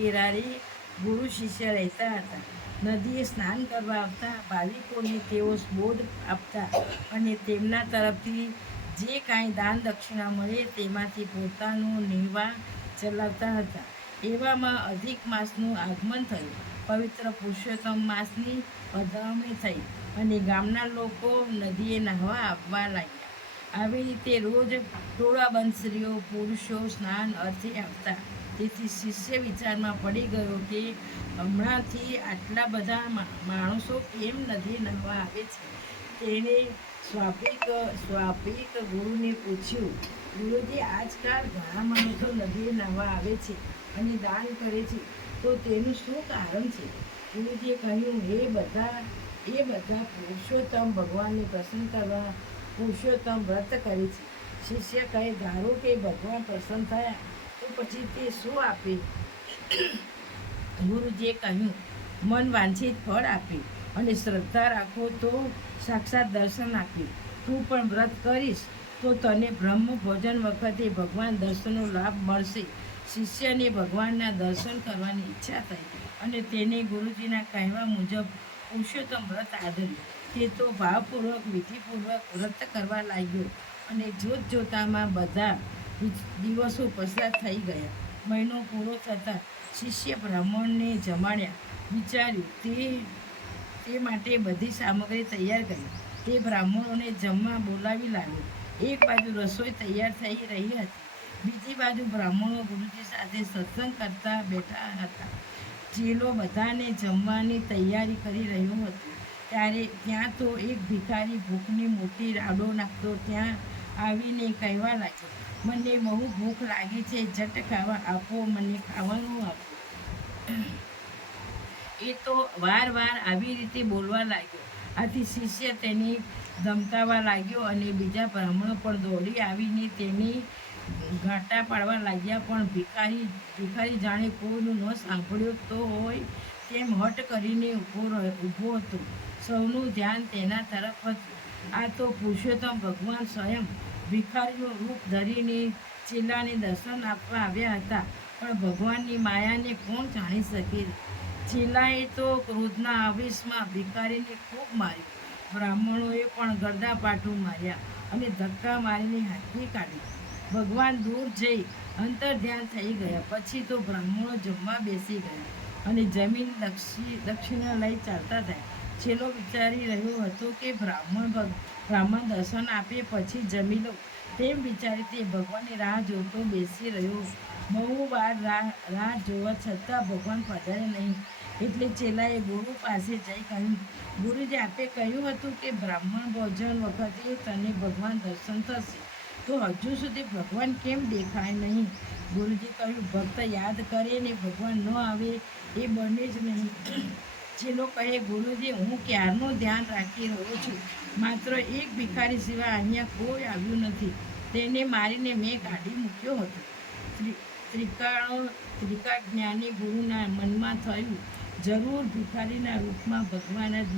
કિનારે ગુરુ શિષ્ય રહેતા હતા. નદીએ સ્નાન કરવા આવતા ભાવિકોને તેઓ બોધ આપતા અને તેમના તરફથી જે કાંઈ દાન દક્ષિણા મળે તેમાંથી પોતાનો નિર્વાહ ચલાવતા હતા. એવામાં અધિક માસનું આગમન થયું. પવિત્ર પુરુષોત્તમ માસની પધરામણી થઈ અને ગામના લોકો નદીએ નહાવા આવવા લાગ્યા. આવી રીતે રોજ ટોળાબંધ સ્ત્રીઓ પુરુષો સ્નાન અર્થે આવતા. તેથી શિષ્ય વિચારમાં પડી ગયો કે હમણાંથી આટલા બધા માણસો કેમ નદીએ નહાવા આવે છે. તેણે સ્વાભાવિક ગુરુને પૂછ્યું, ગુરુજી, આજકાલ ઘણા માણસો નદીએ નહાવા આવે છે અને દાન કરે છે, તો તેનું શું કારણ છે? ગુરુજીએ કહ્યું, એ બધા પુરુષોત્તમ ભગવાનને પ્રસન્ન કરવા પુરુષોત્તમ વ્રત કરે છે. શિષ્ય કહે, ધારો કે ભગવાન પ્રસન્ન થયા તો પછી તે શું આપે? ગુરુજીએ કહ્યું, મન વાંછિત ફળ આપે અને શ્રદ્ધા રાખો તો સાક્ષાત દર્શન આપે. તું પણ વ્રત કરીશ તો તને બ્રહ્મ ભોજન વખતે ભગવાન દર્શનનો લાભ મળશે. શિષ્યને ભગવાનના દર્શન કરવાની ઈચ્છા થઈ અને તેને ગુરુજીના કહેવા મુજબ પુરુષોત્તમ વ્રત આદર્યું. તે તો ભાવપૂર્વક વિધિપૂર્વક વ્રત કરવા લાગ્યો અને જોતજોતામાં બધા દિવસો પસાર થઈ ગયા. મહિનો પૂરો થતાં શિષ્ય બ્રાહ્મણને જમાડ્યા. વિચાર્યું તે માટે બધી સામગ્રી તૈયાર કરી. તે બ્રાહ્મણોને જમવા બોલાવી લાવ્યો. એક બાજુ રસોઈ તૈયાર થઈ રહી હતી, બીજી બાજુ બ્રાહ્મણો ગુરુજી સાથે સત્સંગ કરતા બેઠા હતા. ચેલો બધાને જમવાની તૈયારી કરી રહ્યો હતો. ત્યાં તો એક ભિખારી ભૂખની મોટી રાડો નાખતો ત્યાં આવીને કહેવા લાગ્યો, મને બહુ ભૂખ લાગી છે, ઝટ ખાવા આપો, મને ખાવાનું આપો. એ તો વાર આવી રીતે બોલવા લાગ્યો. આથી શિષ્ય તેને ધમકાવવા લાગ્યો અને બીજા બ્રાહ્મણો પણ દોડી આવીને તેને ઘાટા પાડવા લાગ્યા. પણ ભિખારી જાણે કોઈનું ન સાંભળ્યું તો હોય તેમ હઠ કરીને ઊભો હતો. સૌનું ધ્યાન તેના તરફ હતું. આ તો પુરુષોત્તમ ભગવાન સ્વયં ભિખારીનું રૂપ ધરીને ચેલાને દર્શન આપવા આવ્યા હતા. પણ ભગવાનની માયાને કોણ જાણી શકે? ચેલાએ તો ક્રોધના આવેશમાં ભિખારીને ખૂબ માર્યો. બ્રાહ્મણોએ પણ ગરદાપાટું માર્યા અને ધક્કા મારીને હાથી કાઢી. ભગવાન દૂર જઈ અંતર્ધ્યાન થઈ ગયા. પછી તો બ્રાહ્મણો જમવા બેસી ગયા અને જમીન દક્ષિણા લઈ ચાલતા થયા. ચેલો વિચારી રહ્યો હતો કે બ્રાહ્મણ દર્શન આપે પછી જમી લો. તેમ વિચારી તે ભગવાનની રાહ જોતો બેસી રહ્યો. બહુ વાર રાહ જોવા છતાં ભગવાન પધાર્યા નહીં. એટલે ચેલાએ ગુરુ પાસે જઈ કહ્યું, ગુરુજી, આપે કહ્યું હતું કે બ્રાહ્મણ ભોજન વખતે તને ભગવાન દર્શન થશે, તો હજુ સુધી ભગવાન કેમ દેખાય નહીં? ગુરુજી કહ્યું, ભક્ત યાદ કરે ને ભગવાન ન આવે એ બને જ નહીં. ચેલો કહે, ગુરુજી, હું ક્યારનું ધ્યાન રાખી રહ્યો છું, માત્ર એક ભિખારી સિવાય અહીંયા કોઈ આવ્યું નથી. તેને મારીને મેં કાઢી મૂક્યો હતો. ત્રિકાળજ્ઞાની ગુરુના મનમાં થયું, જરૂર ભિખારીના રૂપમાં ભગવાન જ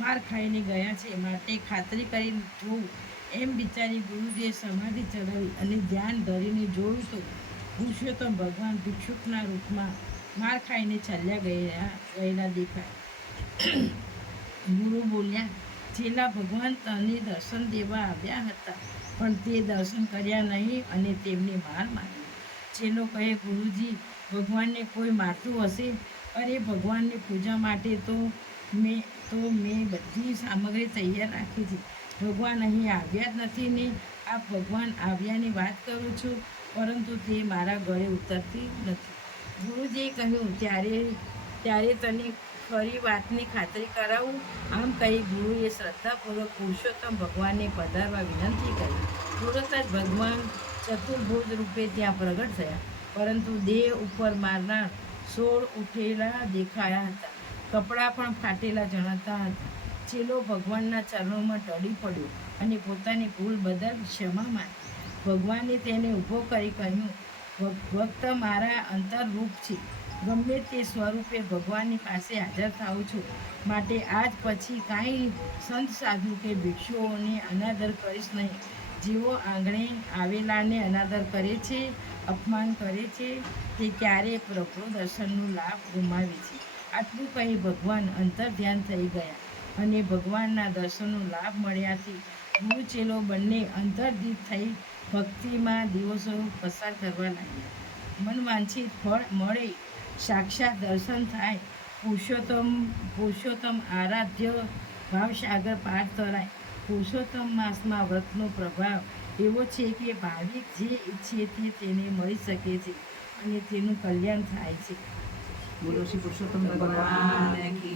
માર ખાઈને ગયા છે, માટે ખાતરી કરી જોઉં. એમ વિચારી ગુરુજીએ સમાધિ ચડાવી અને ધ્યાન ધરીને જોયું તો પુરુષોત્તમ ભગવાન ભિક્ષુકના રૂપમાં માર ખાઈને ચાલ્યા ગયેલા દેખાય. ગુરુ બોલ્યા, ચેલા, ભગવાન તને દર્શન દેવા આવ્યા હતા, પણ તે દર્શન કર્યા નહીં અને તેમને માર માર્યો. ચેલો કહે, ગુરુજી, ભગવાનને કોઈ મારતું હશે? અરે, ભગવાનની પૂજા માટે તો મેં બધી સામગ્રી તૈયાર રાખી છે. ભગવાન અહીં આવ્યા જ નથી ને? આપ ભગવાન આવ્યાની વાત કરું છું, પરંતુ તે મારા ગળે ઉતરતી નથી. ગુરુજીએ કહ્યું, ત્યારે તને ખરી વાતની ખાતરી કરાવું. આમ કહી ગુરુએ શ્રદ્ધાપૂર્વક પુરુષોત્તમ ભગવાનને પધારવા વિનંતી કરી. તુરત જ ભગવાન ચતુર્ભુજ રૂપે ત્યાં પ્રગટ થયા, પરંતુ દેહ ઉપર મારનાર સોળ ઉઠેલા દેખાયા હતા. કપડાં પણ ફાટેલા જણાતા હતા. ચેલો ભગવાનના ચરણોમાં ટળી પડ્યો અને પોતાની ભૂલ બદલ ક્ષમા માંગી. ભગવાને તેને ઊભો કરી કહ્યું, ભક્ત મારા અંતરરૂપ છે. ગમે તે સ્વરૂપે ભગવાનની પાસે હાજર થાઉં છું, માટે આજ પછી કાંઈ સંત સાધુ કે ભિક્ષુઓને અનાદર કરીશ નહીં. જેઓ આંગણે આવેલાને અનાદર કરે છે, અપમાન કરે છે, તે ક્યારેય પ્રભુ દર્શનનો લાભ ગુમાવે છે. આટલું કહી ભગવાન અંતર્ધ્યાન થઈ ગયા અને ભગવાનના દર્શનનો લાભ મળ્યાથી ગુરુ ચેલો બંને અંતર્ધિત થઈ ભક્તિમાં દિવસો પસાર કરવા લાગ્યા. મનવાંછિત ફળ મળે, સાક્ષાત દર્શન થાય, પુરુષોત્તમ આરાધ્ય ભાવસાગર પાર તરાય. પુરુષોત્તમ માસમાં વ્રતનો પ્રભાવ એવો છે કે ભાવિક જે ઈચ્છે તે તેને મળી શકે છે અને તેનું કલ્યાણ થાય છે. બોલો શ્રી પુરુષોત્તમ ભગવાન કી